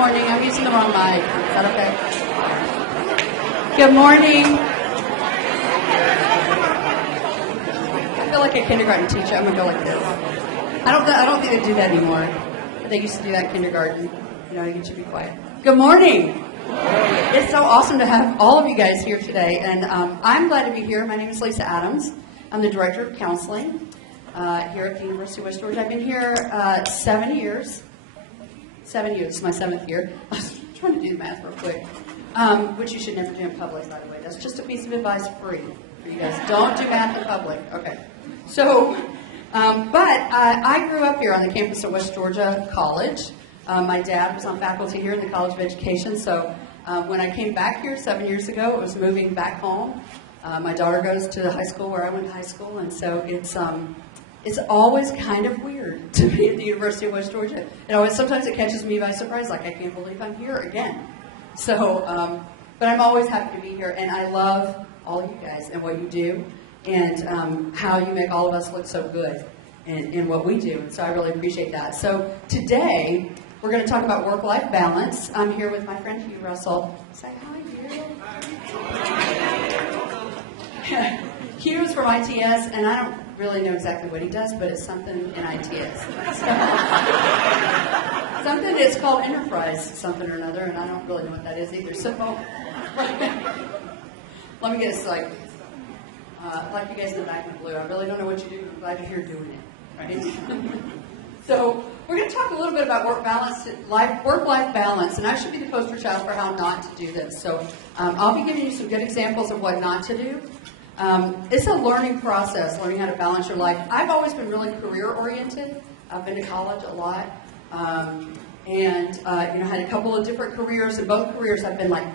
morning. I'm using the wrong mic. Is that okay? Good morning. I feel like a kindergarten teacher. I'm gonna go like this. I don't think they do that anymore. They used to do that in kindergarten. You know, you should be quiet. Good morning. It's so awesome to have all of you guys here today, and I'm glad to be here. My name is Lisa Adams. I'm the Director of Counseling here at the University of West Georgia. I've been here 7 years. 7 years. It's my 7th year. I was trying to do the math real quick, which you should never do in public, by the way. That's just a piece of advice free for you guys. Don't do math in public. Okay. So, I grew up here on the campus of West Georgia College. My dad was on faculty here in the College of Education, so when I came back here 7 years ago, it was moving back home. My daughter goes to the high school where I went to high school, and so it's always kind of weird to be at the University of West Georgia. Sometimes it catches me by surprise, like I can't believe I'm here again. So, but I'm always happy to be here, and I love all of you guys and what you do, and how you make all of us look so good in what we do. So I really appreciate that. So today, we're going to talk about work-life balance. I'm here with my friend Hugh Russell. Say hi, Hugh. Hugh is from ITS, and I don't really know exactly what he does, but it's something in ITS. Something it's called enterprise, something or another, and I don't really know what that is either. So let me guess, like you guys in the back in blue. I really don't know what you do, but I'm glad you're here doing it. Right? So we're going to talk a little bit about work-life balance, and I should be the poster child for how not to do this. So I'll be giving you some good examples of what not to do. It's a learning process, learning how to balance your life. I've always been really career-oriented. I've been to college a lot, and had a couple of different careers. In both careers, I've been like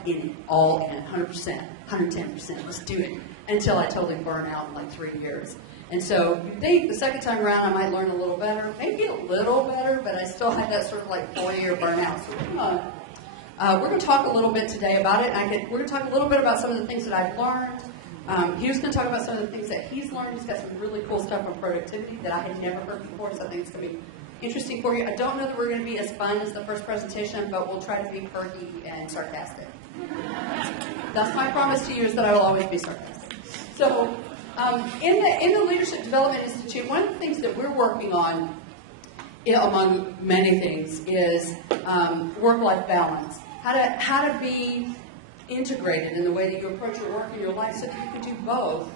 all in, 100%, 110%. Let's do it until I totally burn out in like 3 years. And so you think the second time around I might learn a little better, maybe a little better, but I still have that sort of like 4-year burnout. So we're going to talk a little bit today about it. We're going to talk a little bit about some of the things that I've learned. Hugh's going to talk about some of the things that he's learned. He's got some really cool stuff on productivity that I had never heard before, so I think it's going to be interesting for you. I don't know that we're going to be as fun as the first presentation, but we'll try to be perky and sarcastic. That's my promise to you, is that I will always be sarcastic. So in the Leadership Development Institute, one of the things that we're working on, among many things, is work-life balance. How to be integrated in the way that you approach your work and your life so that you can do both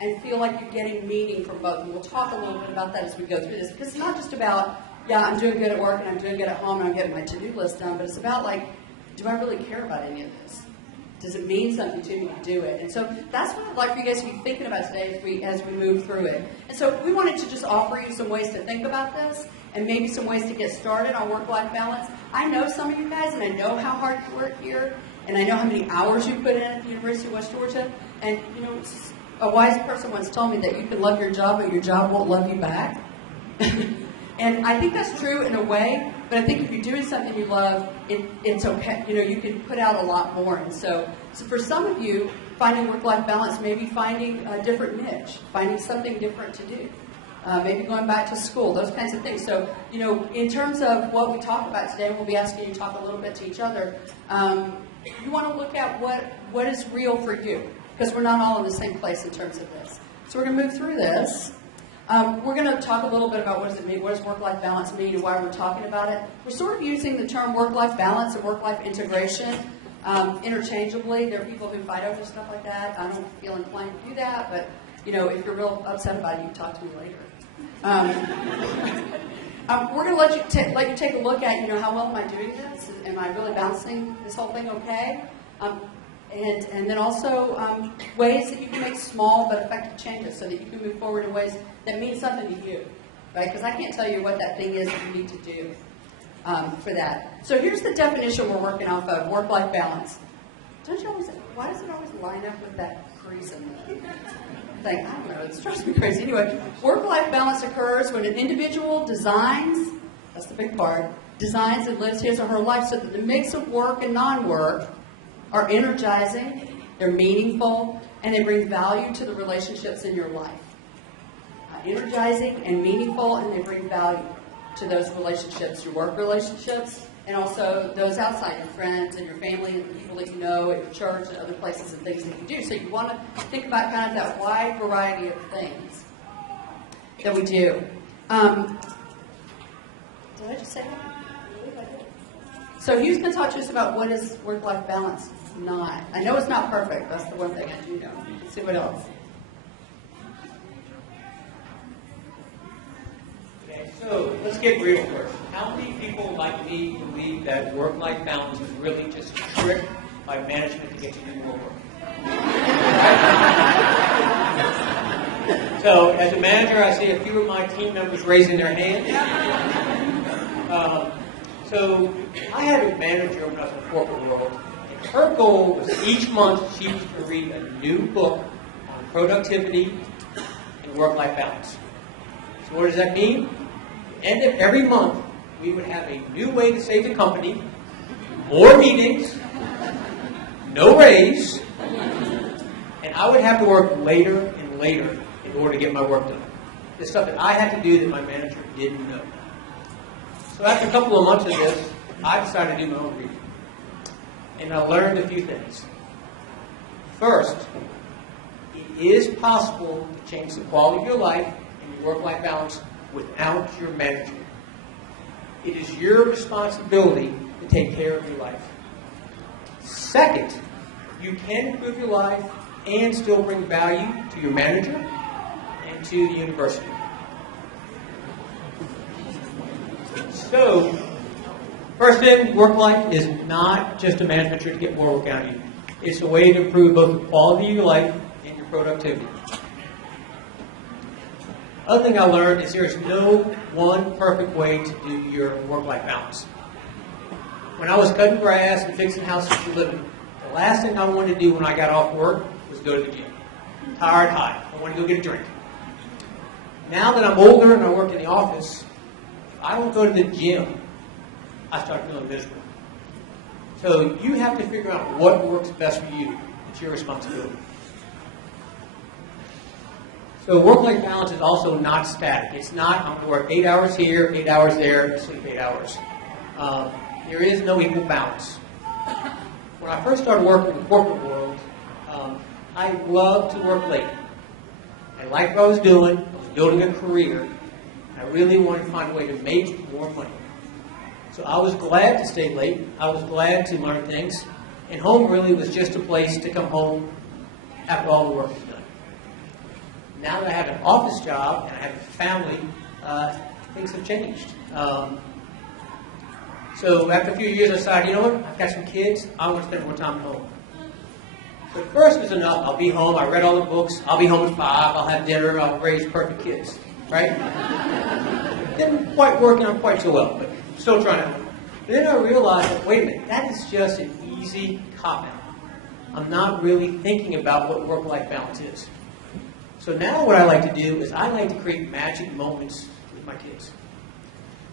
and feel like you're getting meaning from both. And we'll talk a little bit about that as we go through this, because it's not just about, I'm doing good at work and I'm doing good at home and I'm getting my to-do list done, but it's about like, do I really care about any of this? Does it mean something to me to do it? And so that's what I'd like for you guys to be thinking about today as we move through it. And so we wanted to just offer you some ways to think about this and maybe some ways to get started on work-life balance. I know some of you guys, and I know how hard you work here, and I know how many hours you put in at the University of West Georgia. And, a wise person once told me that you can love your job, but your job won't love you back. And I think that's true in a way, but I think if you're doing something you love, it's okay. You can put out a lot more. And so for some of you, finding work-life balance may be finding a different niche, finding something different to do. Maybe going back to school, those kinds of things. So, in terms of what we talk about today, we'll be asking you to talk a little bit to each other. You want to look at what is real for you, because we're not all in the same place in terms of this. So we're going to move through this. We're going to talk a little bit about what does it mean, what does work-life balance mean, and why we're talking about it. We're sort of using the term work-life balance and work-life integration interchangeably. There are people who fight over stuff like that. I don't feel inclined to do that, but if you're real upset about it, you can talk to me later. We're going to let you take a look at, how well am I doing this? Am I really balancing this whole thing okay? And then also ways that you can make small but effective changes so that you can move forward in ways that mean something to you, right? Because I can't tell you what that thing is that you need to do for that. So here's the definition we're working off of, work-life balance. Why does it always line up with that crease in the thing? I don't know, it drives me crazy. Anyway, work-life balance occurs when an individual designs, that's the big part, designs and lives his or her life so that the mix of work and non-work are energizing, they're meaningful, and they bring value to the relationships in your life. Energizing and meaningful, and they bring value to those relationships, your work relationships, and also those outside, your friends and your family and the people that you know at your church and other places and things that you do. So you want to think about kind of that wide variety of things that we do. Did I just say that? So he's going to talk to us about what is work-life balance not. I know it's not perfect. That's the one thing I do know. Let's see what else. Okay, so let's get real first. How many people like me believe that work-life balance is really just a trick by management to get you to do more work? So as a manager, I see a few of my team members raising their hands. So I had a manager when I was in the corporate world, and her goal was each month she was to read a new book on productivity and work-life balance. So what does that mean? End of every month, we would have a new way to save the company, more meetings, no raise, and I would have to work later and later in order to get my work done. The stuff that I had to do that my manager didn't know. So after a couple of months of this, I decided to do my own reading. And I learned a few things. First, it is possible to change the quality of your life and your work-life balance without your manager. It is your responsibility to take care of your life. Second, you can improve your life and still bring value to your manager and to the university. So, first thing, work life is not just a management trick to get more work out of you. It's a way to improve both the quality of your life and your productivity. Other thing I learned is there's no one perfect way to do your work-life balance. When I was cutting grass and fixing houses for a living, the last thing I wanted to do when I got off work was go to the gym. Tired, hot. I wanted to go get a drink. Now that I'm older and I work in the office, if I don't go to the gym, I start feeling miserable. So you have to figure out what works best for you. It's your responsibility. So work-life balance is also not static. It's not, I'm going to work 8 hours here, 8 hours there, sleep 8 hours. There is no equal balance. When I first started working in the corporate world, I loved to work late. I liked what I was doing. I was building a career. I really wanted to find a way to make more money. So I was glad to stay late. I was glad to learn things. And home really was just a place to come home after all the work was done. Now that I have an office job and I have a family, things have changed. So after a few years, I decided, you know what? I've got some kids. I want to spend more time at home. So at first it was enough. I'll be home. I read all the books. I'll be home at 5. I'll have dinner. I'll raise perfect kids. Right? Didn't quite work out quite so well, but still trying to. But then I realized that, wait a minute, that is just an easy cop-out. I'm not really thinking about what work-life balance is. So now what I like to do is I like to create magic moments with my kids.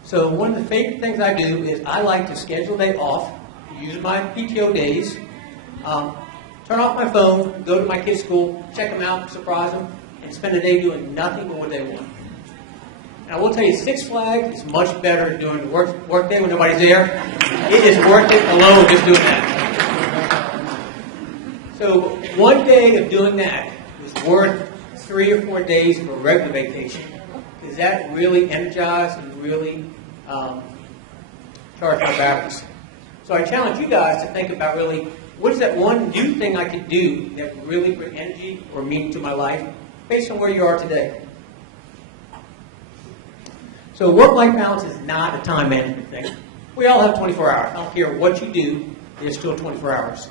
So one of the favorite things I do is I like to schedule a day off, use my PTO days, turn off my phone, go to my kids' school, check them out, surprise them, and spend a day doing nothing but what they want. And I will tell you, Six Flags is much better than doing the work day when nobody's there. It is worth it alone just doing that. So one day of doing that is worth 3 or 4 days of a regular vacation. Does that really energize and really charge my batteries? So I challenge you guys to think about really, what is that one new thing I could do that would really bring energy or meaning to my life based on where you are today? So work-life balance is not a time management thing. We all have 24 hours. I don't care what you do, there's still 24 hours.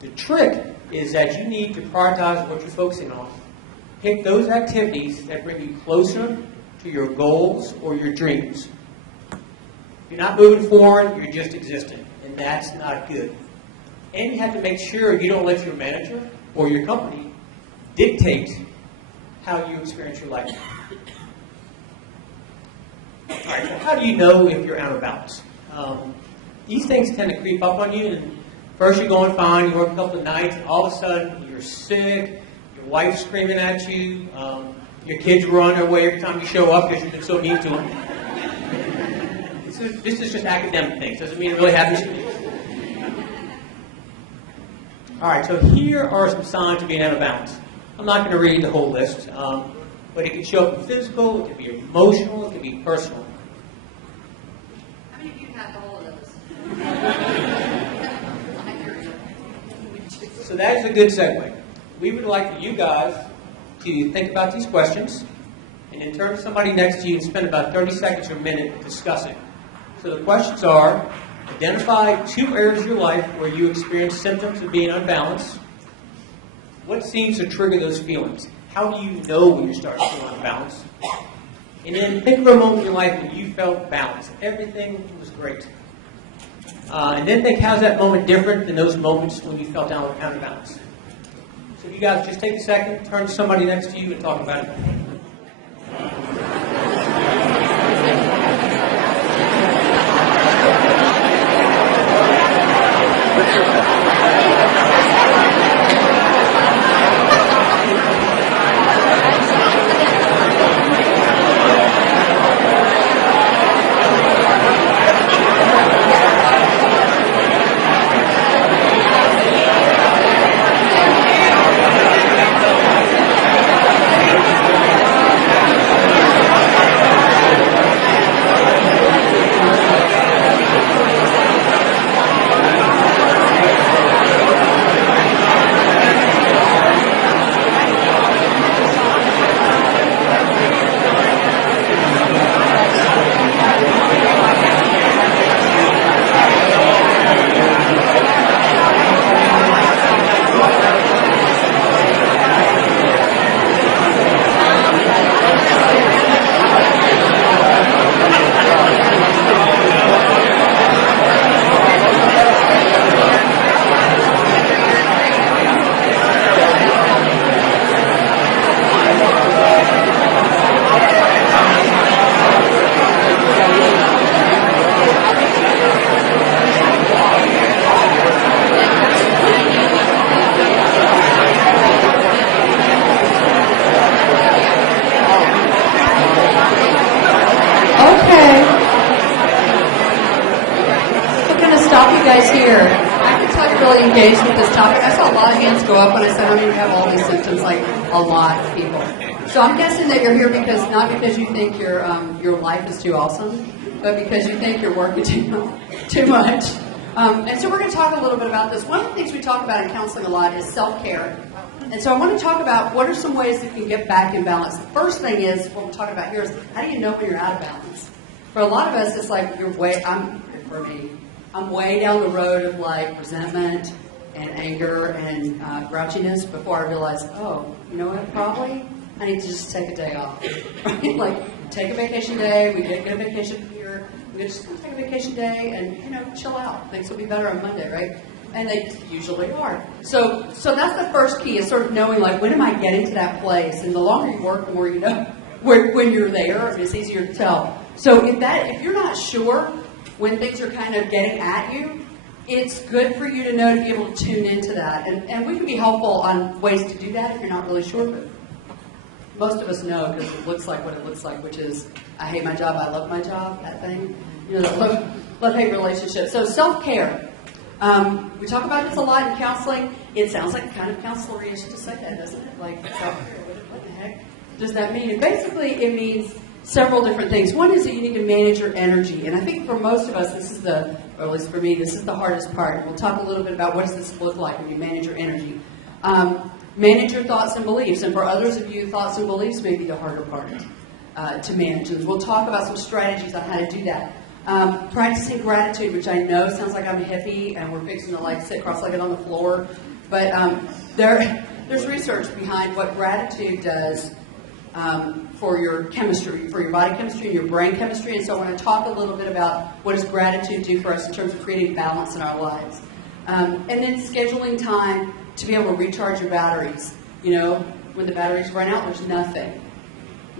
The trick is that you need to prioritize what you're focusing on. Pick those activities that bring you closer to your goals or your dreams. If you're not moving forward, you're just existing, and that's not good. And you have to make sure you don't let your manager or your company dictate how you experience your life. All right, so how do you know if you're out of balance? These things tend to creep up on you, and first you're going fine, you work a couple of nights, and all of a sudden you're sick, your wife's screaming at you, your kids run away every time you show up because you've been so mean to them. This is just academic things. Doesn't mean it really happens to me. All right, so here are some signs of being out of balance. I'm not going to read the whole list, but it can show up in physical, it can be emotional, it can be personal. How many of you have all of those? So that is a good segue. We would like for you guys to think about these questions and then turn to somebody next to you and spend about 30 seconds or a minute discussing. So the questions are, identify 2 areas of your life where you experience symptoms of being unbalanced. What seems to trigger those feelings? How do you know when you're starting to feel unbalanced? And then think of a moment in your life when you felt balanced. Everything was great. And then think, how's that moment different than those moments when you felt out of balance? So you guys just take a second, turn to somebody next to you and talk about it. Engaged with this topic. I saw a lot of hands go up when I said I mean, you have all these symptoms, like a lot of people. So I'm guessing that you're here because not because you think your life is too awesome, but because you think you're working too much. And so we're going to talk a little bit about this. One of the things we talk about in counseling a lot is self-care. And so I want to talk about what are some ways that you can get back in balance. The first thing is, what we're talking about here is, how do you know when you're out of balance? For a lot of us, it's like I'm way down the road of like resentment and anger and grouchiness before I realize, oh, you know what, probably I need to just take a day off. Right? Like, take a vacation day, we get a vacation here, we just take a vacation day and, chill out. Things will be better on Monday, right? And they usually are. So that's the first key, is sort of knowing, like, when am I getting to that place? And the longer you work, the more you know when you're there, and it's easier to tell. So if you're not sure when things are kind of getting at you, it's good for you to know, to be able to tune into that. And we can be helpful on ways to do that if you're not really sure. But most of us know, because it looks like what it looks like, which is, I hate my job, I love my job, that thing. That love-hate relationship. So self-care. We talk about this a lot in counseling. It sounds like kind of counselor-ish to say that, doesn't it? Like, self-care, what the heck does that mean? And basically, it means several different things. One is that you need to manage your energy. And I think for most of us, or at least for me, this is the hardest part. We'll talk a little bit about what does this look like when you manage your energy. Manage your thoughts and beliefs. And for others of you, thoughts and beliefs may be the harder part to manage. And we'll talk about some strategies on how to do that. Practicing gratitude, which I know sounds like I'm a hippie and we're fixing to sit cross-legged on the floor. But there's research behind what gratitude does for your chemistry, for your body chemistry and your brain chemistry. And so I want to talk a little bit about what does gratitude do for us in terms of creating balance in our lives. And then scheduling time to be able to recharge your batteries. When the batteries run out, there's nothing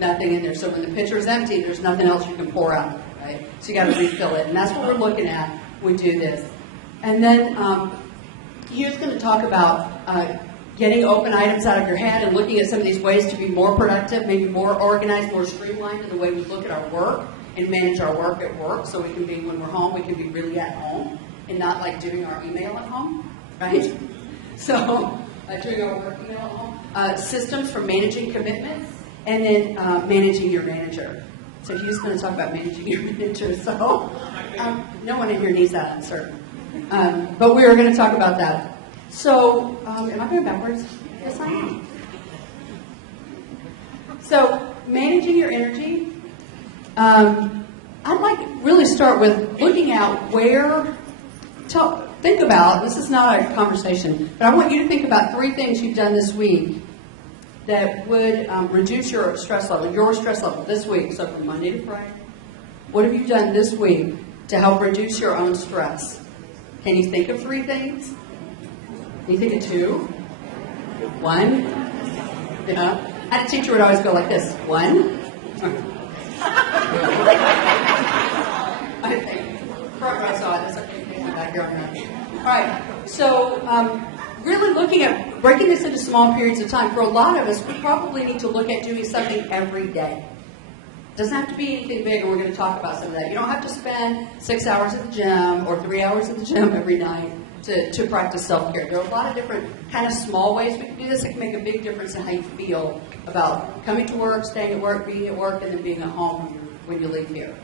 in there. So when the pitcher is empty, there's nothing else you can pour out, right? So you got to refill it. And that's what we're looking at when we do this. And then Hugh's going to talk about getting open items out of your head and looking at some of these ways to be more productive, maybe more organized, more streamlined in the way we look at our work and manage our work at work, so we can be, when we're home, we can be really at home and not like doing our email at home, right? So, doing our work email at home. Systems for managing commitments, and then managing your manager. So he's going to talk about managing your manager. So no one in here needs that, I'm certain. But we are going to talk about that. So, am I going backwards? Yes, I am. So, managing your energy. I'd like to really start with looking at where, think about, this is not a conversation, but I want you to think about 3 things you've done this week that would reduce your stress level this week, so from Monday to Friday. What have you done this week to help reduce your own stress? Can you think of 3 things? Can you think of 2? 1? Yeah. I had a teacher would always go like this. 1? I think. I saw it. That's okay. Back here on that. All right. So, really looking at breaking this into small periods of time. For a lot of us, we probably need to look at doing something every day. It doesn't have to be anything big, and we're going to talk about some of that. You don't have to spend 6 hours at the gym or 3 hours at the gym every night to practice self-care. There are a lot of different kind of small ways we can do this. It can make a big difference in how you feel about coming to work, staying at work, being at work, and then being at home when you leave here.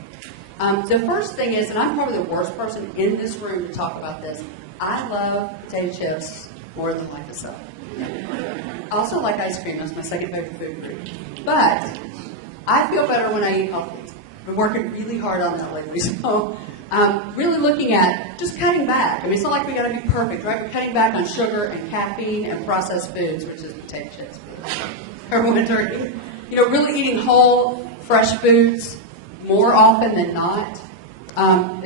The first thing is, and I'm probably the worst person in this room to talk about this, I love potato chips more than life itself. I also like ice cream. That's my second favorite food group. But I feel better when I eat healthy. I've been working really hard on that lately. So really looking at just cutting back. I mean, it's not like we got to be perfect, right? We're cutting back on sugar and caffeine and processed foods, which is potato chips for winter. You know, really eating whole, fresh foods more often than not,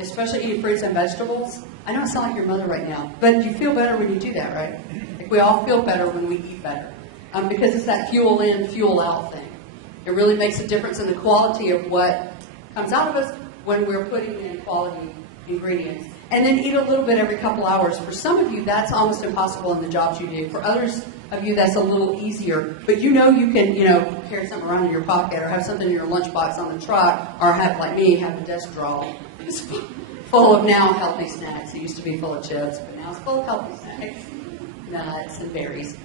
especially eating fruits and vegetables. I know I sound like your mother right now, but you feel better when you do that, right? Like we all feel better when we eat better, because it's that fuel in, fuel out thing. It really makes a difference in the quality of what comes out of us when we're putting in quality ingredients. And then eat a little bit every couple hours. For some of you, that's almost impossible in the jobs you do. For others of you, that's a little easier. But you know you can, carry something around in your pocket or have something in your lunchbox on the truck, or have, like me, have a desk drawer. It's full of now healthy snacks. It used to be full of chips, but now it's full of healthy snacks. Nuts and berries.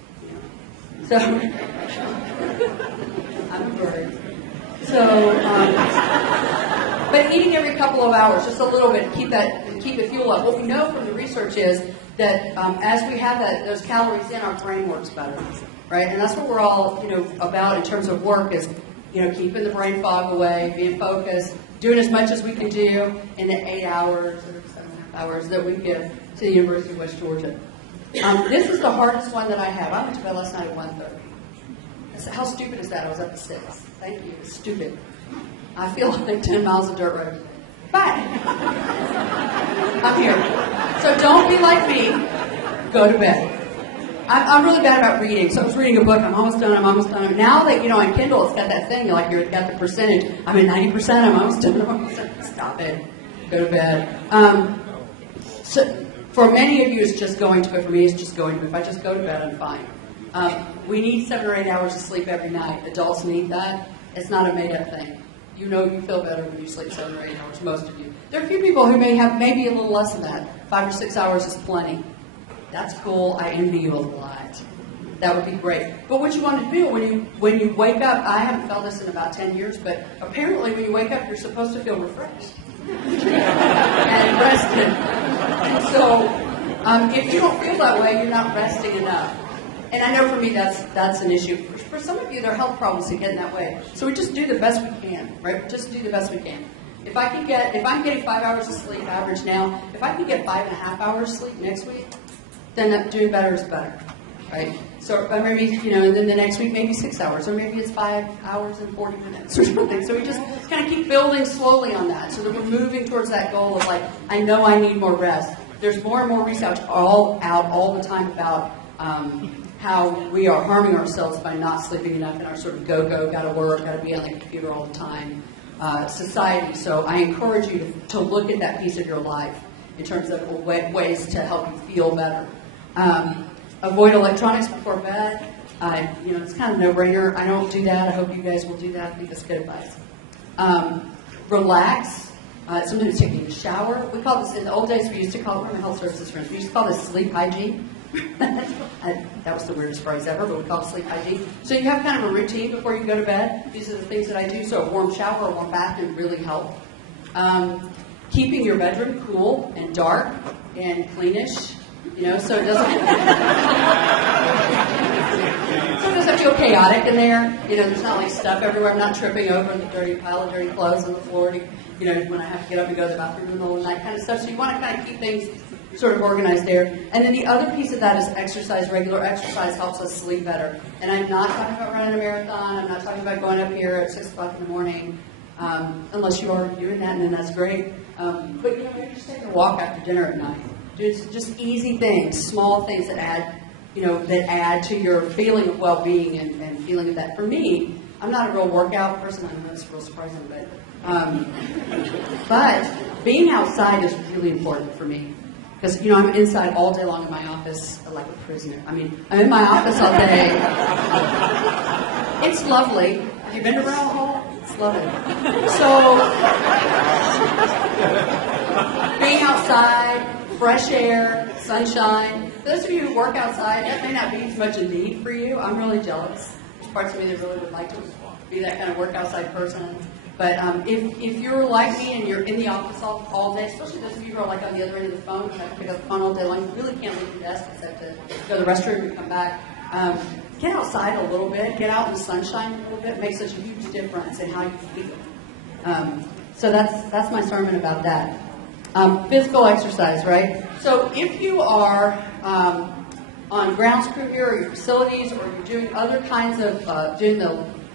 So, I'm a bird. So, but eating every couple of hours, just a little bit, keep it fuel up. What we know from the research is that as we have those calories in, our brain works better, right? And that's what we're all, about in terms of work is, keeping the brain fog away, being focused, doing as much as we can do in the 8 hours or 7.5 hours that we give to the University of West Georgia. This is the hardest one that I have. I went to bed last night at 1:30. How stupid is that? I was up at 6. Thank you. It's stupid. I feel like 10 miles of dirt road. But I'm here. So don't be like me. Go to bed. I'm really bad about reading. So I was reading a book. I'm almost done. Now that, on Kindle, it's got that thing. You've got the percentage. I'm at 90%. I'm almost done. Stop it. Go to bed. So for many of you, it's just going to bed. For me, it's just going to bed. If I just go to bed, I'm fine. We need 7 or 8 hours of sleep every night. Adults need that. It's not a made-up thing. You feel better when you sleep 7 or 8 hours, most of you. There are a few people who may have maybe a little less than that. 5 or 6 hours is plenty. That's cool. I envy you a lot. That would be great. But what you want to do when you wake up, I haven't felt this in about 10 years, but apparently when you wake up, you're supposed to feel refreshed and rested. So if you don't feel that way, you're not resting enough. And I know for me that's an issue. For some of you, there are health problems that get in that way. So we just do the best we can, right? Just do the best we can. If I'm getting 5 hours of sleep average now, if I can get 5.5 hours sleep next week, then doing better is better, right? So maybe, and then the next week maybe 6 hours, or maybe it's 5 hours and 40 minutes or something. So we just kind of keep building slowly on that, so that we're moving towards that goal of I know I need more rest. There's more and more research all the time about how we are harming ourselves by not sleeping enough in our sort of go, gotta work, gotta be on the computer all the time society. So I encourage you to look at that piece of your life in terms of ways to help you feel better. Avoid electronics before bed. It's kind of a no-brainer. I don't do that. I hope you guys will do that. I think that's good advice. relax. Sometimes taking a shower. We call this, in the old days, we used to call it, we're health services friends, we used to call this sleep hygiene. That was the weirdest phrase ever, but we call it sleep hygiene. So you have kind of a routine before you go to bed. These are the things that I do. So a warm shower, a warm bath can really help. Keeping your bedroom cool and dark and cleanish, so it doesn't feel chaotic in there. There's not like stuff everywhere. I'm not tripping over the dirty pile of dirty clothes on the floor. When I have to get up and go to the bathroom in the middle of the night, kind of stuff. So you want to kind of keep things sort of organized there. And then the other piece of that is exercise. Regular exercise helps us sleep better. And I'm not talking about running a marathon. I'm not talking about going up here at 6 o'clock in the morning, unless you are doing that, and then that's great. But maybe just take a walk after dinner at night. Just easy things, small things that add to your feeling of well-being and feeling of that. For me, I'm not a real workout person. I know it's real surprising, but being outside is really important for me. Because, I'm inside all day long in my office like a prisoner. I'm in my office all day. It's lovely. Have you been to Royal Hall? It's lovely. So, being outside, fresh air, sunshine. For those of you who work outside, that may not be as much a need for you. I'm really jealous. There's parts of me that really would like to be that kind of work outside person. But if you're like me and you're in the office all day, especially those of you who are like on the other end of the phone, who have to pick up the phone all day long, you really can't leave your desk except to go to the restroom and come back. Get outside a little bit, get out in the sunshine a little bit. It makes such a huge difference in how you feel. So that's my sermon about that. Physical exercise, right? So if you are on grounds crew here or your facilities, or you're doing other kinds of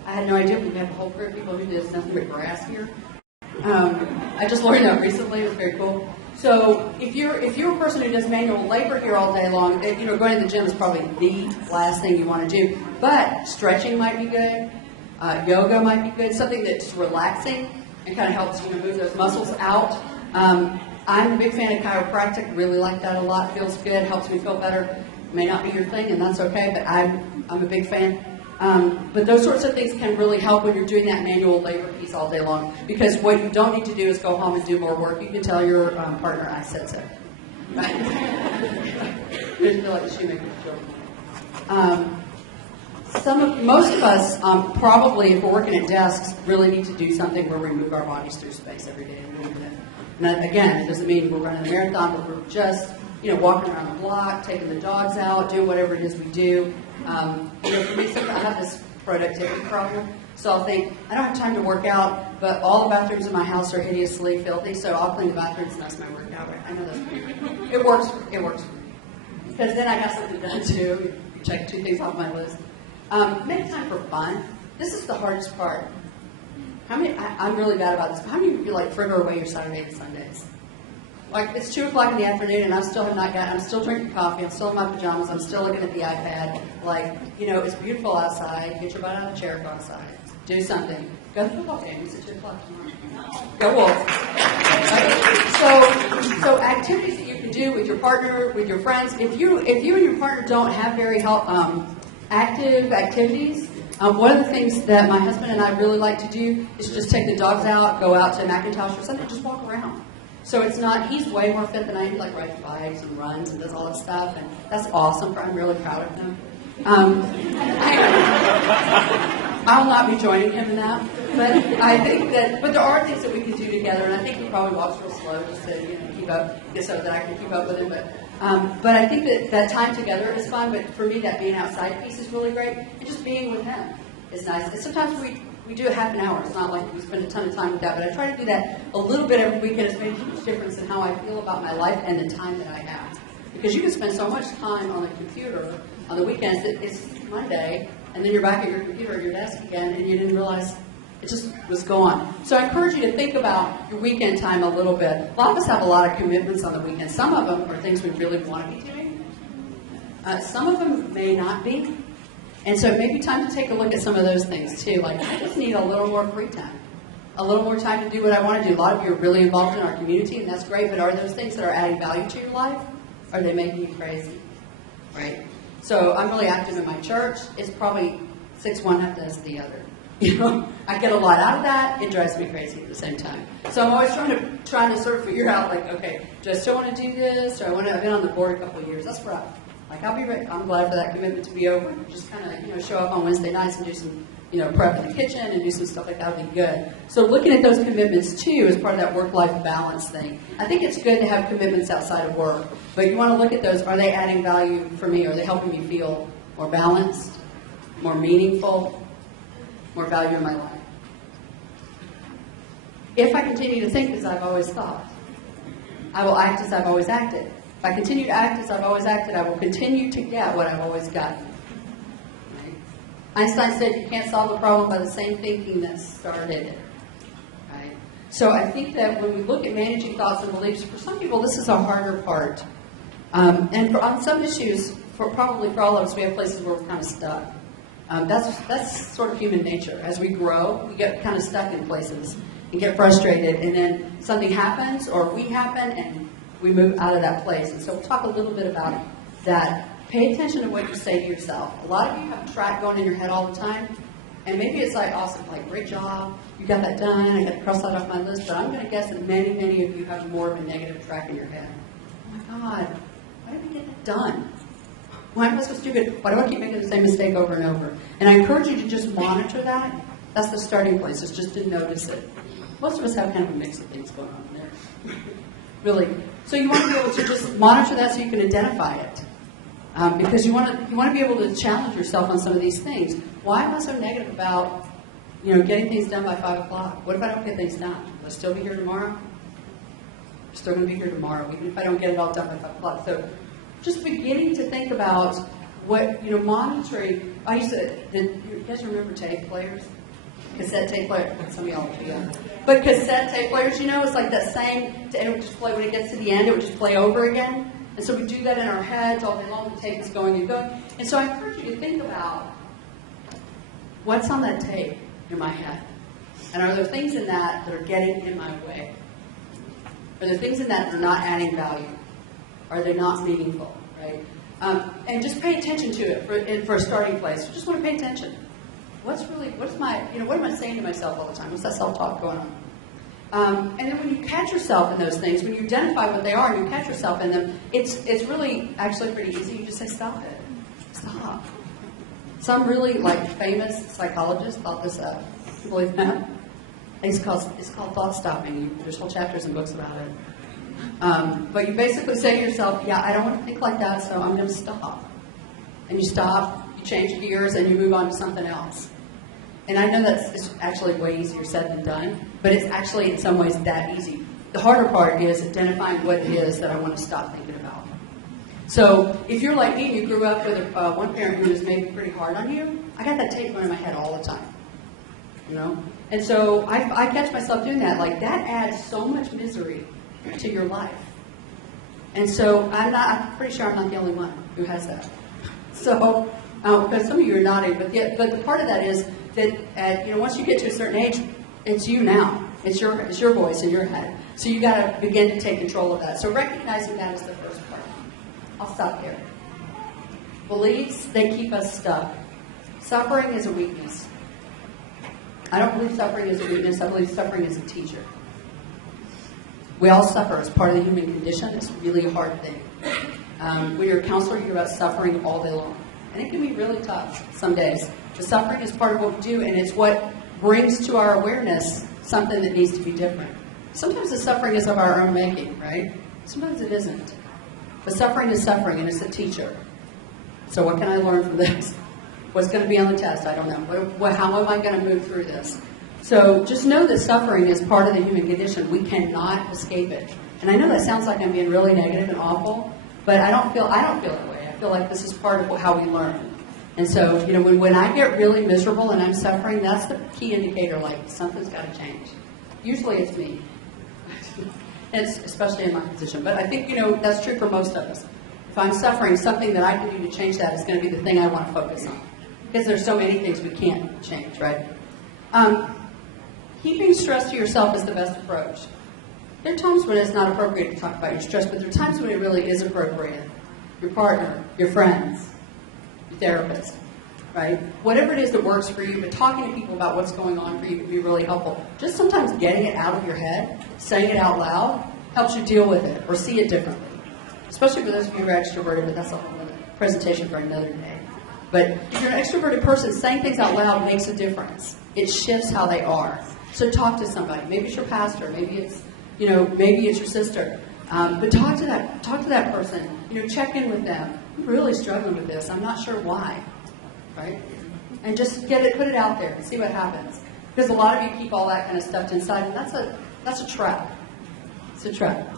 I had no idea we have a whole crew of people who do this, nothing but grass here. I just learned that recently. It was very cool. So if you're a person who does manual labor here all day long, going to the gym is probably the last thing you want to do. But stretching might be good. Yoga might be good. Something that's relaxing and kind of helps move those muscles out. I'm a big fan of chiropractic. Really like that a lot. Feels good. Helps me feel better. May not be your thing, and that's okay. But I'm a big fan. But those sorts of things can really help when you're doing that manual labor piece all day long. Because what you don't need to do is go home and do more work. You can tell your partner, I said so. Right? You feel like the shoemaker. Most of us, probably, if we're working at desks, really need to do something where we move our bodies through space every day. And that, again, it doesn't mean we're running a marathon, but we're just, walking around the block, taking the dogs out, doing whatever it is we do. For me, sometimes I have this productivity problem. So I'll think, I don't have time to work out, but all the bathrooms in my house are hideously filthy, so I'll clean the bathrooms and that's my workout. Right? I know that's pretty It works for me. Because then I got something done too. You check 2 things off my list. Make time for fun. This is the hardest part. I'm really bad about this. How many of you fritter away your Saturday and Sundays? Like, it's 2 o'clock in the afternoon and I'm still drinking coffee, I'm still in my pajamas, I'm still looking at the iPad. It's beautiful outside. Get your butt out of the chair, go outside. Do something. Go to the football game. It's at 2 o'clock tomorrow. Go Wolves. Right? So activities that you can do with your partner, with your friends. If you and your partner don't have very active activities, one of the things that my husband and I really like to do is just take the dogs out, go out to McIntosh or something, just walk around. So he's way more fit than I am. He rides bikes and runs and does all that stuff, and that's awesome. I'm really proud of him. I'll not be joining him in that, but I think but there are things that we can do together, and I think he probably walks real slow just to keep up, so that I can keep up with him. But I think that time together is fun. But for me, that being outside piece is really great, and just being with him is nice. And sometimes we do a half an hour. It's not like we spend a ton of time with that, but I try to do that a little bit every weekend. It's made a huge difference in how I feel about my life and the time that I have. Because you can spend so much time on the computer on the weekends that it's Monday, and then you're back at your computer at your desk again, and you didn't realize it just was gone. So I encourage you to think about your weekend time a little bit. A lot of us have a lot of commitments on the weekend. Some of them are things we really want to be doing. Some of them may not be. And so it may be time to take a look at some of those things too. I just need a little more free time. A little more time to do what I want to do. A lot of you are really involved in our community, and that's great, but are those things that are adding value to your life? Or are they making you crazy? Right? So I'm really active in my church. It's probably 6 one half dozen the other. I get a lot out of that. It drives me crazy at the same time. So I'm always trying to sort of figure out, like, okay, do I still want to do this? Or I've been on the board a couple of years. That's rough. Like, I'll be ready. I'm glad for that commitment to be over. Just kind of, show up on Wednesday nights and do some, prep in the kitchen and do some stuff like that would be good. So looking at those commitments, too, is part of that work-life balance thing. I think it's good to have commitments outside of work. But you want to look at those. Are they adding value for me? Are they helping me feel more balanced, more meaningful, more value in my life? If I continue to think as I've always thought, I will act as I've always acted. If I continue to act as I've always acted, I will continue to get what I've always gotten. Right? Einstein said you can't solve a problem by the same thinking that started it. Right? So I think that when we look at managing thoughts and beliefs, for some people this is a harder part. And on some issues, probably for all of us, we have places where we're kind of stuck. That's sort of human nature. As we grow, we get kind of stuck in places and get frustrated, and then something happens or we happen and we move out of that place. And so we'll talk a little bit about that. Pay attention to what you say to yourself. A lot of you have a track going in your head all the time, and maybe it's like, awesome, like, great job, you got that done, I got to cross that off my list, but I'm going to guess that many, many of you have more of a negative track in your head. Oh my God, why did we get that done? Why am I so stupid? Why do I keep making the same mistake over and over? And I encourage you to just monitor that. That's the starting place, is just to notice it. Most of us have kind of a mix of things going on there. Really. So you want to be able to just monitor that so you can identify it. Because you want to be able to challenge yourself on some of these things. Why am I so negative about, getting things done by 5 o'clock? What if I don't get things done? Will I still be here tomorrow? I'm still going to be here tomorrow, even if I don't get it all done by 5 o'clock. So just beginning to think about what, monitoring. You guys remember tape players? Cassette tape players. Some of y'all are too young. But cassette tape players, it's like that same, and it would just play, when it gets to the end, it would just play over again. And so we do that in our heads all day long. The tape is going and going. And so I encourage you to think about what's on that tape in my head. And are there things in that are getting in my way? Are there things in that are not adding value? Are they not meaningful, right? And just pay attention to it for a starting place. You just want to pay attention. What am I saying to myself all the time? What's that self-talk going on? And then when you catch yourself in those things, when you identify what they are and you catch yourself in them, it's really actually pretty easy. You just say, stop it. Stop. Some really famous psychologist thought this up. You believe that? It's called thought stopping. There's whole chapters and books about it. But you basically say to yourself, yeah, I don't want to think like that, so I'm going to stop. And you stop, you change gears, and you move on to something else. And I know it's actually way easier said than done, but it's actually in some ways that easy. The harder part is identifying what it is that I want to stop thinking about. So if you're like me and you grew up with one parent who was maybe pretty hard on you, I got that tape going in my head all the time. And so I catch myself doing that. Like, that adds so much misery to your life. And so I'm pretty sure I'm not the only one who has that. So, because some of you are nodding, but the part of that is that once you get to a certain age, it's you now. It's your voice in your head. So you got to begin to take control of that. So recognizing that is the first part. I'll stop here. Beliefs, they keep us stuck. Suffering is a weakness. I don't believe suffering is a weakness. I believe suffering is a teacher. We all suffer as part of the human condition. It's really a hard thing. When you're a counselor, you hear about suffering all day long. And it can be really tough some days. The suffering is part of what we do, and it's what brings to our awareness something that needs to be different. Sometimes the suffering is of our own making, right? Sometimes it isn't. But suffering is suffering, and it's a teacher. So what can I learn from this? What's going to be on the test? I don't know. How am I going to move through this? So just know that suffering is part of the human condition. We cannot escape it. And I know that sounds like I'm being really negative and awful, but I don't feel that way. I feel like this is part of how we learn. And so, when I get really miserable and I'm suffering, that's the key indicator, like, something's got to change. Usually it's me. It's especially in my position. But I think, that's true for most of us. If I'm suffering, something that I can do to change that is going to be the thing I want to focus on. Because there's so many things we can't change, right? Keeping stress to yourself is the best approach. There are times when it's not appropriate to talk about your stress, but there are times when it really is appropriate. Your partner, your friends, your therapist. right? Whatever it is that works for you, but talking to people about what's going on for you can be really helpful. Just sometimes getting it out of your head, saying it out loud, helps you deal with it or see it differently. Especially for those of you who are extroverted, but that's a whole other presentation for another day. But if you're an extroverted person, saying things out loud makes a difference. It shifts how they are. So talk to somebody. Maybe it's your pastor. Maybe it's, maybe it's your sister. But talk to that person. Check in with them. I'm really struggling with this. I'm not sure why. Right? And just put it out there and see what happens. Because a lot of you keep all that kind of stuff inside, and that's a trap. It's a trap.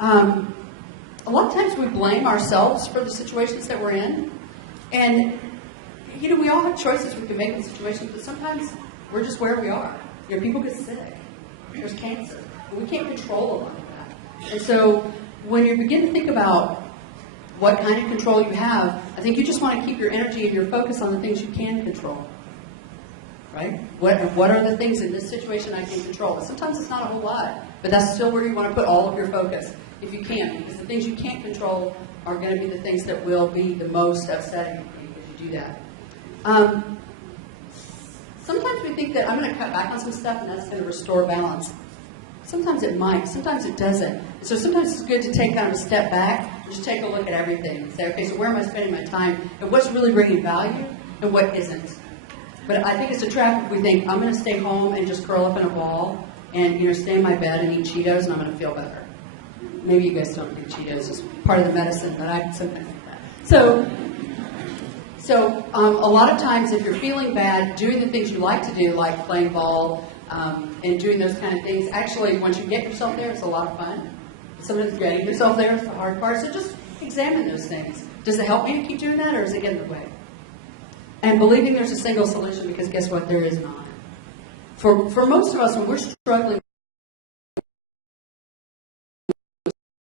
A lot of times we blame ourselves for the situations that we're in. And, we all have choices we can make in situations, but sometimes we're just where we are. People get sick. There's cancer. And we can't control a lot of that. And so when you begin to think about what kind of control you have, I think you just want to keep your energy and your focus on the things you can control. Right? What are the things in this situation I can control? Sometimes it's not a whole lot, but that's still where you want to put all of your focus, if you can, because the things you can't control are going to be the things that will be the most upsetting if you do that. Sometimes we think that I'm going to cut back on some stuff and that's going to restore balance. Sometimes it might. Sometimes it doesn't. So sometimes it's good to take kind of a step back and just take a look at everything and say, okay, so where am I spending my time and what's really bringing value and what isn't? But I think it's a trap if we think I'm going to stay home and just curl up in a ball and stay in my bed and eat Cheetos and I'm going to feel better. Maybe you guys don't eat Cheetos as part of the medicine, but I sometimes think that. So a lot of times if you're feeling bad, doing the things you like to do, like playing ball and doing those kind of things, actually once you get yourself there, it's a lot of fun. Sometimes getting yourself there is the hard part. So just examine those things. Does it help me to keep doing that or does it get in the way? And believing there's a single solution, because guess what? There is not. For most of us, when we're struggling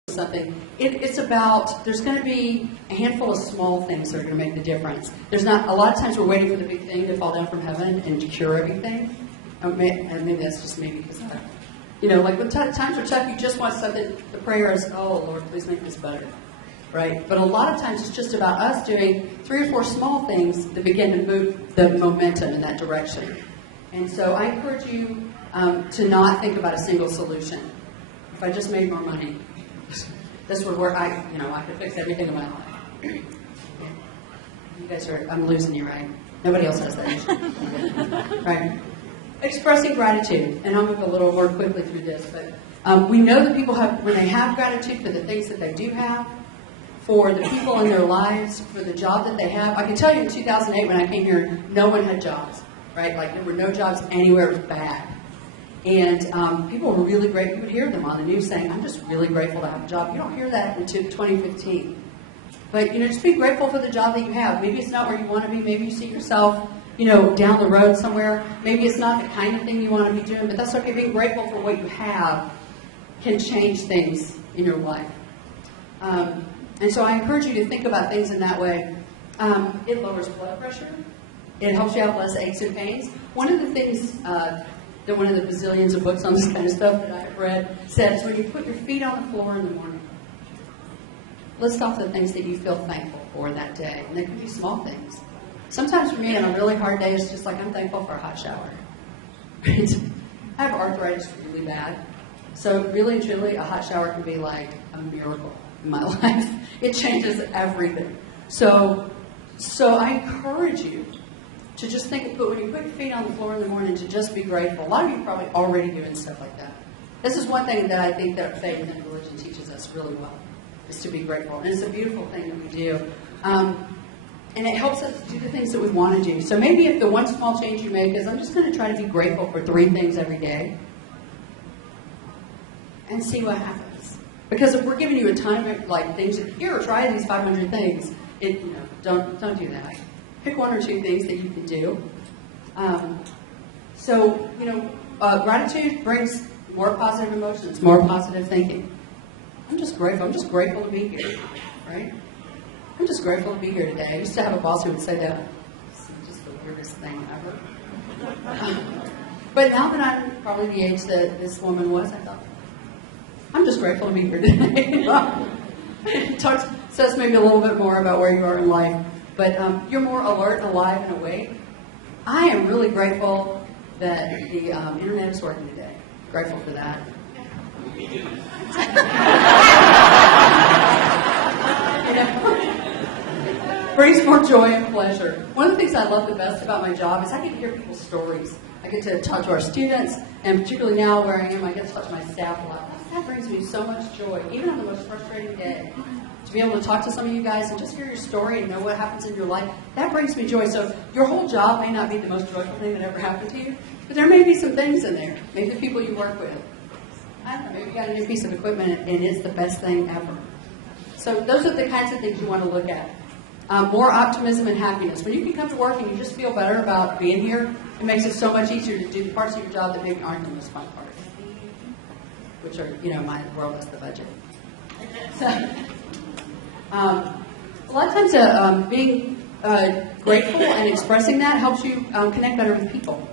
with something, it's about, there's going to be a handful of small things that are going to make the difference. There's not, a lot of times we're waiting for the big thing to fall down from heaven and to cure everything. And maybe that's just maybe because like when times are tough, you just want something, the prayer is, oh Lord, please make this better. Right? But a lot of times it's just about us doing 3 or 4 small things that begin to move the momentum in that direction. And so I encourage you to not think about a single solution. If I just made more money, this would work. I could fix everything in my life. You guys I'm losing you, right? Nobody else has that issue. Right? Expressing gratitude. And I'll move a little more quickly through this. But we know that people when they have gratitude for the things that they do have, for the people in their lives, for the job that they have. I can tell you in 2008 when I came here, no one had jobs, right? Like there were no jobs anywhere. It was bad. And people were really great. You would hear them on the news saying, I'm just really grateful to have a job. You don't hear that until 2015. But, just be grateful for the job that you have. Maybe it's not where you want to be. Maybe you see yourself, down the road somewhere. Maybe it's not the kind of thing you want to be doing, but that's okay. Being grateful for what you have can change things in your life. And so I encourage you to think about things in that way. It lowers blood pressure. It helps you have less aches and pains. One of the things that one of the bazillions of books on this kind of stuff that I've read says, when you put your feet on the floor in the morning, list off the things that you feel thankful for that day. And they could be small things. Sometimes for me on a really hard day, it's just like I'm thankful for a hot shower. I have arthritis really bad. So really and truly, a hot shower can be like a miracle in my life. It changes everything. So I encourage you to just when you put your feet on the floor in the morning, to just be grateful. A lot of you are probably already doing stuff like that. This is one thing that I think that faith and religion teaches us really well, is to be grateful. And it's a beautiful thing that we do. And it helps us do the things that we want to do. So maybe if the one small change you make is, I'm just going to try to be grateful for 3 things every day and see what happens. Because if we're giving you a ton of things, here, try these 500 things, don't do that. Pick 1 or 2 things that you can do. Gratitude brings more positive emotions, more positive thinking. I'm just grateful. I'm just grateful to be here, right? I'm just grateful to be here today. I used to have a boss who would say that. It's just the weirdest thing ever. But now that I'm probably the age that this woman was, I thought, I'm just grateful to be here today. It says maybe a little bit more about where you are in life. But you're more alert, alive, and awake. I am really grateful that the internet is working today. Grateful for that. Brings more joy and pleasure. One of the things I love the best about my job is I get to hear people's stories. I get to talk to our students, and particularly now where I am, I get to talk to my staff a lot. That brings me so much joy, even on the most frustrating day. To be able to talk to some of you guys and just hear your story and know what happens in your life, that brings me joy. So your whole job may not be the most joyful thing that ever happened to you, but there may be some things in there. Maybe the people you work with. I don't know, maybe you got a new piece of equipment and it's the best thing ever. So those are the kinds of things you want to look at. More optimism and happiness. When you can come to work and you just feel better about being here, it makes it so much easier to do the parts of your job that maybe aren't the most fun parts, which are, my world is the budget. So, a lot of times being grateful and expressing that helps you connect better with people.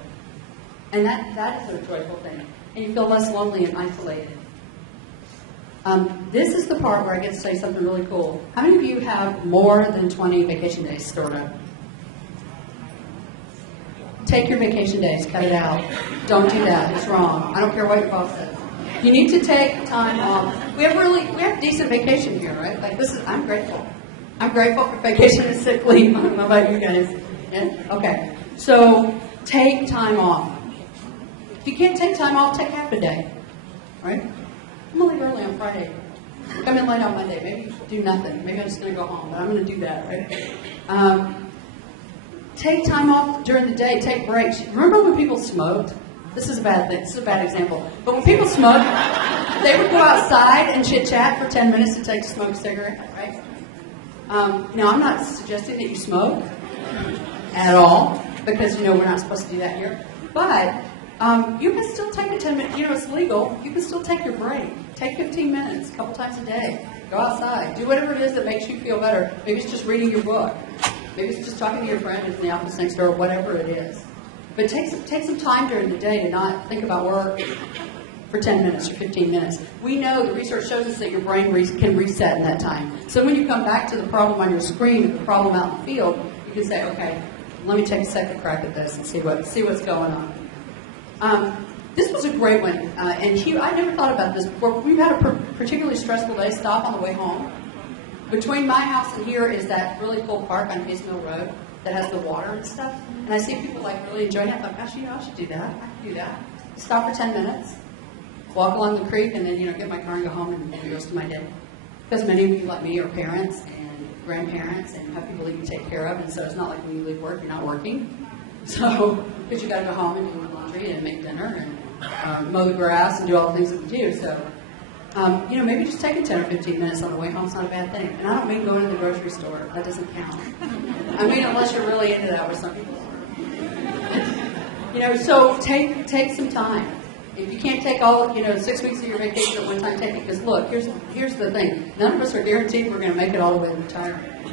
And that is a joyful thing. And you feel less lonely and isolated. This is the part where I get to say something really cool. How many of you have more than 20 vacation days stored up? Take your vacation days, cut it out. Don't do that. It's wrong. I don't care what your boss says. You need to take time off. We have decent vacation here, right? I'm grateful. I'm grateful for vacation and sick leave. I don't know about you guys. Yeah? Okay. So take time off. If you can't take time off, take half a day. Right? I'm going to leave early on Friday. Come in late on Monday. Maybe do nothing. Maybe I'm just going to go home, but I'm going to do that, right? Take time off during the day. Take breaks. Remember when people smoked? This is a bad thing. This is a bad example. But when people smoked, they would go outside and chit-chat for 10 minutes to take a smoke cigarette, right? Now, I'm not suggesting that you smoke at all, because, we're not supposed to do that here. But you can still take a 10-minute, it's legal. You can still take your break. Take 15 minutes, a couple times a day. Go outside. Do whatever it is that makes you feel better. Maybe it's just reading your book. Maybe it's just talking to your friend in the office next door, whatever it is. But take some time during the day to not think about work for 10 minutes or 15 minutes. We know, the research shows us that your brain can reset in that time. So when you come back to the problem on your screen or the problem out in the field, you can say, okay, let me take a second crack at this and see what's going on. This was a great one. And Hugh, I never thought about this before. We've had a particularly stressful day. Stop on the way home. Between my house and here is that really cool park on Case Mill Road that has the water and stuff. And I see people really enjoying it. I thought, gosh, I should do that. I could do that. Stop for 10 minutes, walk along the creek, and then, get my car and go home and do the rest of my day. Because many of you, like me, are parents and grandparents and have people that you take care of. And so it's not like when you leave work, you're not working. So, because you got to go home and do laundry and make dinner and mow the grass and do all the things that we do. So, maybe just taking 10 or 15 minutes on the way home is not a bad thing. And I don't mean going to the grocery store. That doesn't count. I mean, unless you're really into that, which some people are. So take some time. If you can't take all, 6 weeks of your vacation at one time, take it. Because look, here's the thing. None of us are guaranteed we're going to make it all the way to retirement.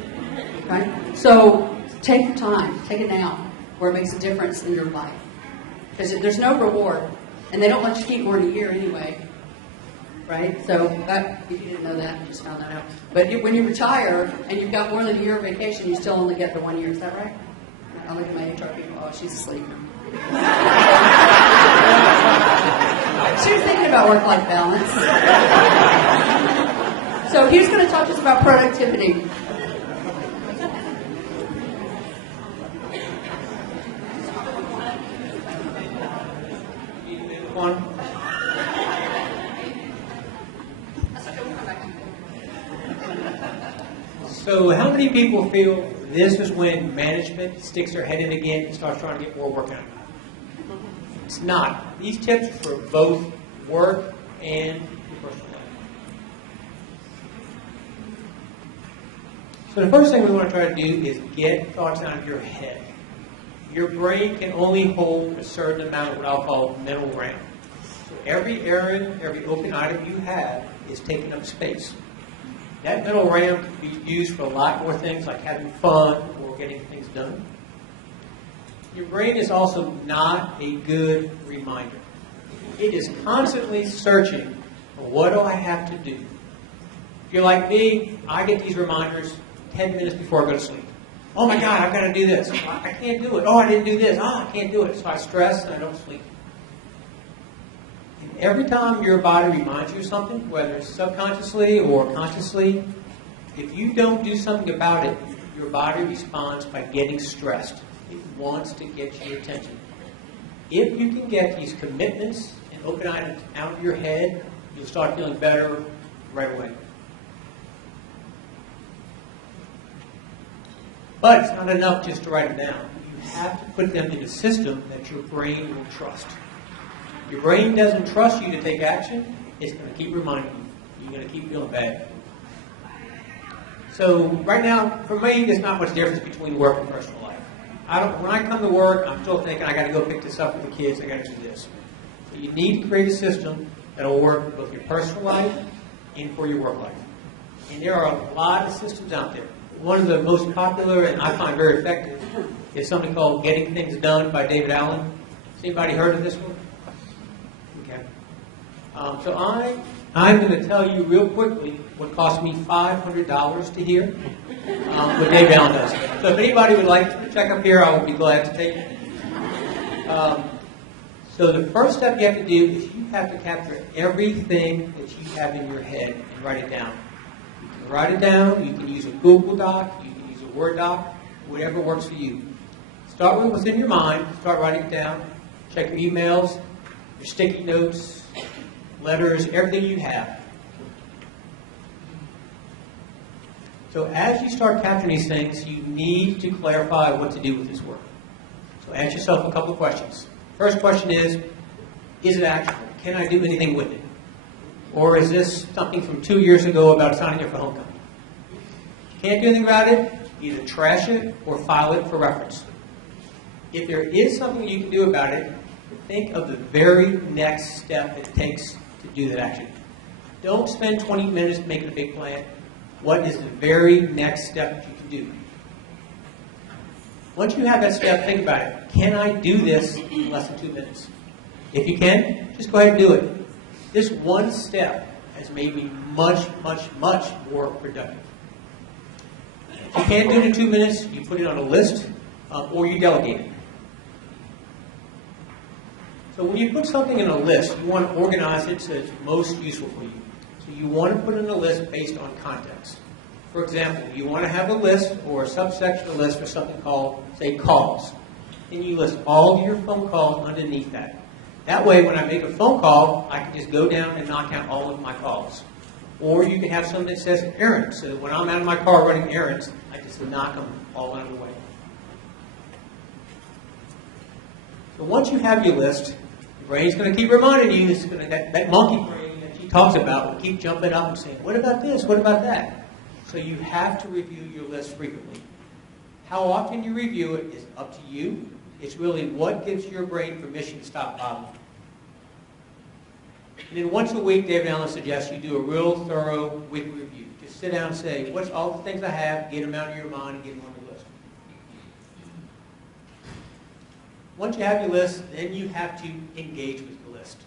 Okay? So take your time. Take it now where it makes a difference in your life. Because there's no reward. And they don't let you keep more than a year anyway. Right? So if you didn't know that, you just found that out. But when you retire and you've got more than a year of vacation, you still only get the 1 year. Is that right? I look at my HR people. Oh, she's asleep. She was thinking about work-life balance. So he's going to talk to us about productivity. One. So how many people feel this is when management sticks their head in again and starts trying to get more work out? It's not. These tips are for both work and your personal life. So the first thing we want to try to do is get thoughts out of your head. Your brain can only hold a certain amount of what I'll call mental RAM. So every errand, every open item you have is taking up space. That mental RAM can be used for a lot more things like having fun or getting things done. Your brain is also not a good reminder. It is constantly searching for what do I have to do. If you're like me, I get these reminders 10 minutes before I go to sleep. Oh my God, I've got to do this. I can't do it. Oh, I didn't do this. Oh, I can't do it. So I stress and I don't sleep. And every time your body reminds you of something, whether it's subconsciously or consciously, if you don't do something about it, your body responds by getting stressed. It wants to get your attention. If you can get these commitments and open items out of your head, you'll start feeling better right away. But it's not enough just to write them down. You have to put them in a system that your brain will trust. Your brain doesn't trust you to take action, it's going to keep reminding you. You're going to keep feeling bad. So right now, for me, there's not much difference between work and personal life. When I come to work, I'm still thinking, I got to go pick this up with the kids, I got to do this. So you need to create a system that will work for both your personal life and for your work life. And there are a lot of systems out there. One of the most popular and I find very effective is something called Getting Things Done by David Allen. Has anybody heard of this one? Okay. So I'm going to tell you real quickly what cost me $500 to hear what David Allen does. So if anybody would like to check up here, I will be glad to take it. So the first step you have to do is you have to capture everything that you have in your head and write it down. You can write it down, you can use a Google Doc, you can use a Word doc, whatever works for you. Start with what's in your mind, start writing it down, check your emails, your sticky notes, letters, everything you have. So as you start capturing these things, you need to clarify what to do with this work. So ask yourself a couple of questions. First question is it actionable? Can I do anything with it? Or is this something from 2 years ago about signing up for homecoming? If you can't do anything about it, either trash it or file it for reference. If there is something you can do about it, think of the very next step it takes to do that action. Don't spend 20 minutes making a big plan. What is the very next step you can do? Once you have that step, think about it. Can I do this in less than 2 minutes? If you can, just go ahead and do it. This one step has made me much, much, much more productive. If you can't do it in 2 minutes, you put it on a list or you delegate it. So when you put something in a list, you want to organize it so it's most useful for you. So you want to put it in a list based on context. For example, you want to have a list or a subsection of a list for something called, say, calls. And you list all of your phone calls underneath that. That way, when I make a phone call, I can just go down and knock out all of my calls. Or you can have something that says errands. So when I'm out of my car running errands, I just knock them all out of the way. So once you have your list, your brain's going to keep reminding you, that monkey brain that she talks about will keep jumping up and saying, what about this? What about that? So you have to review your list frequently. How often you review it is up to you. It's really what gives your brain permission to stop bothering. And then once a week, David Allen suggests you do a real thorough weekly review. Just sit down and say, what's all the things I have, get them out of your mind and get them on the list. Once you have your list, then you have to engage with the list.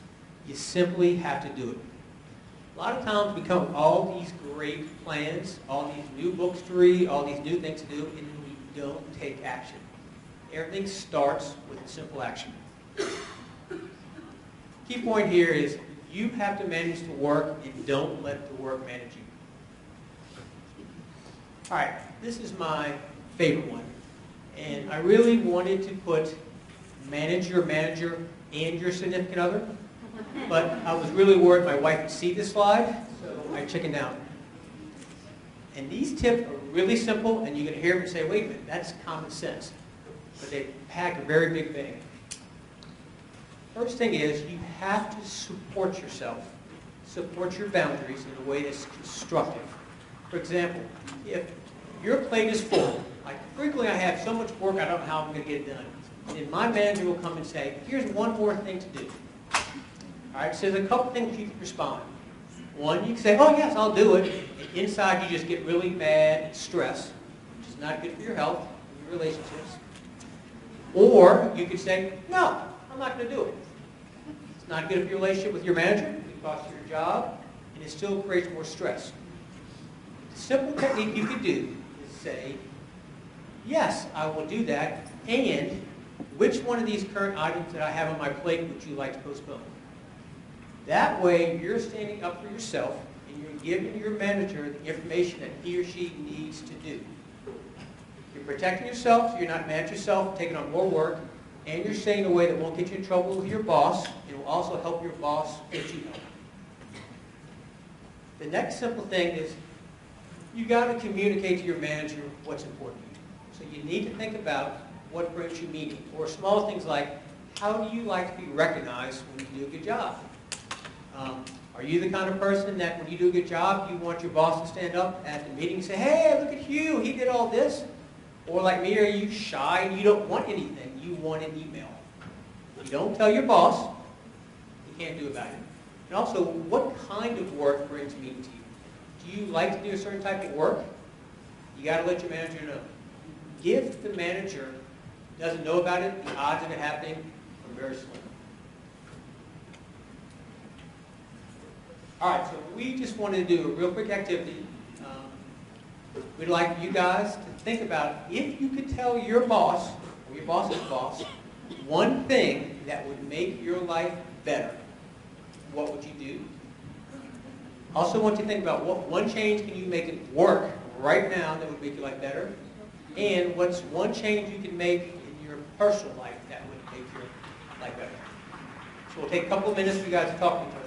You simply have to do it. A lot of times we come with all these great plans, all these new books to read, all these new things to do, and we don't take action. Everything starts with a simple action. Key point here is you have to manage the work and don't let the work manage you. All right, this is my favorite one. And I really wanted to put manage your manager and your significant other. But I was really worried my wife would see this slide, so I chickened out. And these tips are really simple, and you're going to hear them say, wait a minute, that's common sense. But they pack a very big bag. First thing is, you have to support yourself. Support your boundaries in a way that's constructive. For example, if your plate is full, like frequently I have so much work I don't know how I'm going to get it done. And my manager will come and say, here's one more thing to do. All right, so there's a couple things you can respond. One, you can say, oh yes, I'll do it. And inside you just get really mad and stressed, which is not good for your health and your relationships. Or you could say, no, I'm not going to do it. It's not good for your relationship with your manager, it costs you your job, and it still creates more stress. The simple technique you could do is say, yes, I will do that. And which one of these current items that I have on my plate would you like to postpone? That way, you're standing up for yourself, and you're giving your manager the information that he or she needs to do. You're protecting yourself, so you're not mad at yourself, taking on more work, and you're saying in a way that won't get you in trouble with your boss. It will also help your boss get you help. The next simple thing is you got to communicate to your manager what's important to you. So you need to think about what brings you meaning, or small things like, how do you like to be recognized when you do a good job? Are you the kind of person that when you do a good job, you want your boss to stand up at the meeting and say, hey, look at Hugh, he did all this? Or like me, are you shy and you don't want anything? You want an email. You don't tell your boss, you can't do about it. And also, what kind of work brings meaning to you? Do you like to do a certain type of work? You got to let your manager know. If the manager doesn't know about it, the odds of it happening are very slim. All right, so we just wanted to do a real quick activity. We'd like you guys to think about if you could tell your boss, or your boss's boss, one thing that would make your life better, what would you do? Also want you to think about what one change can you make it work right now that would make your life better, and what's one change you can make in your personal life that would make your life better. So we'll take a couple of minutes for you guys to talk to each other.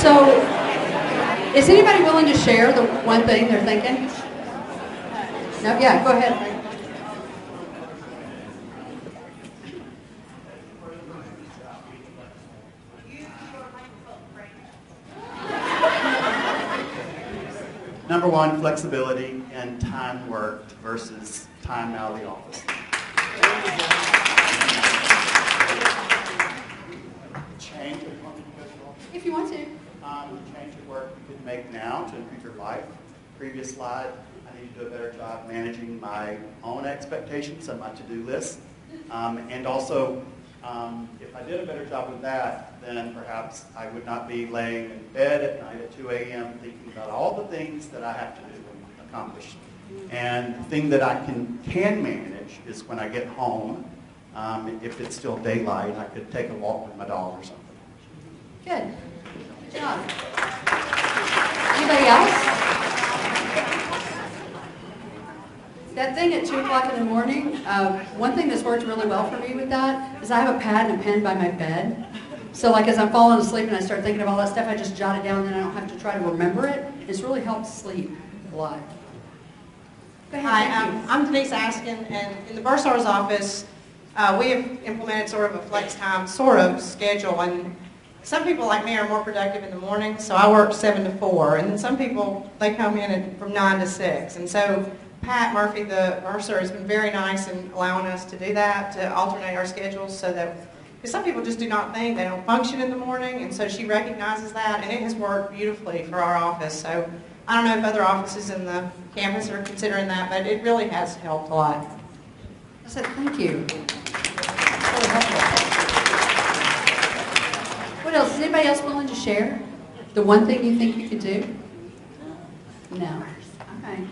So, is anybody willing to share the one thing they're thinking? No? Yeah, go ahead. Number one, flexibility and time worked versus time out of the office. Change of If you want to. change of work you could make now to improve your life. Previous slide, I need to do a better job managing my own expectations and my to-do list. And also, if I did a better job with that, then perhaps I would not be laying in bed at night at 2 a.m. thinking about all the things that I have to do and accomplish. And the thing that I can manage is when I get home, if it's still daylight, I could take a walk with my dog or something. Good. Good job. Anybody else? That thing at 2 o'clock in the morning, one thing that's worked really well for me with that is I have a pad and a pen by my bed. So like as I'm falling asleep and I start thinking of all that stuff, I just jot it down and I don't have to try to remember it. It's really helped sleep a lot. Go ahead, Hi, thank you. I'm Denise Askin, and in the Bursar's office, we have implemented sort of a flex time sort of schedule, and some people like me are more productive in the morning, so I work 7 to 4, and then some people, they come in from 9 to 6, and so Pat Murphy, the bursar, has been very nice in allowing us to do that, to alternate our schedules so that, because some people just do not think, they don't function in the morning, and so she recognizes that, and it has worked beautifully for our office. So I don't know if other offices in the campus are considering that, but it really has helped a lot. I said, thank you. Really helpful. What else? Is anybody else willing to share? The one thing you think you could do? No. Okay.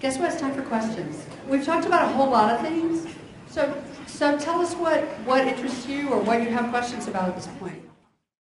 Guess what? It's time for questions. We've talked about a whole lot of things. So tell us what interests you or what you have questions about at this point.